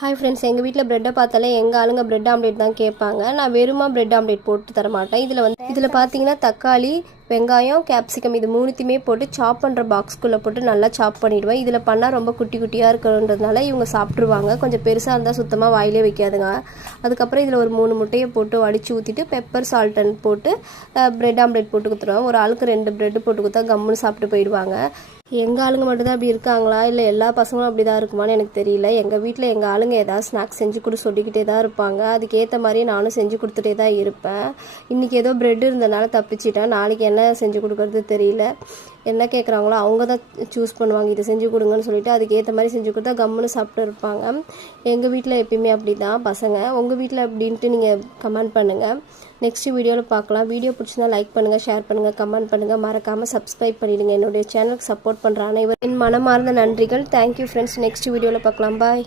Hi friends, எங்கள் வீட்டில் ப்ரெட்டை பார்த்தாலே எங்கள் ஆளுங்க ப்ரெட் ஆம்லேட் தான் கேட்பாங்க. நான் வெறுமா ப்ரெட் ஆம்லேட் போட்டு தர மாட்டேன். இதில் பார்த்தீங்கன்னா தக்காளி, வெங்காயம், கேப்சிகம் இது மூணுத்தையுமே போட்டு சாப் பண்ணுற பாக்ஸ்குள்ளே போட்டு நல்லா சாப் பண்ணிவிடுவேன். இதில் பண்ணால் ரொம்ப குட்டி குட்டியாக இருக்கிறதுனால இவங்க சாப்பிட்ருவாங்க. கொஞ்சம் பெருசாக இருந்தால் சுத்தமாக வாயிலே வைக்காதுங்க. அதுக்கப்புறம் இதில் ஒரு 3 முட்டையை போட்டு வடித்து ஊற்றிட்டு பெப்பர் சால்ட்டன் போட்டு ப்ரெட் ஆம்லேட் போட்டு கொடுத்துருவேன். ஒரு ஆளுக்கு 2 ப்ரெட்டு போட்டு கொடுத்தா கம்முன்னு சாப்பிட்டு போயிடுவாங்க. எங்கள் ஆளுங்க மட்டும்தான் அப்படி இருக்காங்களா, இல்லை எல்லா பசங்களும் அப்படி தான் இருக்குமான்னு எனக்கு தெரியல. எங்கள் வீட்டில் எங்கள் ஆளுங்க ஏதாவது ஸ்நாக்ஸ் செஞ்சு கொடு சொல்லிக்கிட்டே தான் இருப்பாங்க. அதுக்கேற்ற மாதிரியே நானும் செஞ்சு கொடுத்துட்டே தான் இருப்பேன். இன்றைக்கி ஏதோ ப்ரெட் இருந்தனால தப்பிச்சிட்டேன். நாளைக்கு என்ன செஞ்சு கொடுக்குறது தெரியல. என்ன கேட்குறாங்களோ அவங்க தான் சூஸ் பண்ணுவாங்க, இதை செஞ்சு கொடுங்கன்னு சொல்லிட்டு அதுக்கேற்ற மாதிரி செஞ்சு கொடுத்தா கம்முன்னு சாப்பிட்டு இருப்பாங்க. எங்கள் வீட்டில் எப்பயுமே அப்படி தான் பசங்க. உங்கள் வீட்டில் அப்படின்ட்டு நீங்கள் கமெண்ட் பண்ணுங்கள். நெக்ஸ்ட் வீடியோவில் பார்க்கலாம். வீடியோ பிடிச்சிருந்தா லைக் பண்ணுங்கள், ஷேர் பண்ணுங்கள், கமெண்ட் பண்ணுங்கள். மறக்காமல் சப்ஸ்கிரைப் பண்ணிவிடுங்க. என்னுடைய சேனலுக்கு சப்போர்ட் பண்ணுற அனைவரும் என் மனமார்ந்த நன்றிகள். Thank you friends. நெக்ஸ்ட் வீடியோவில் பார்க்கலாம். பாய்.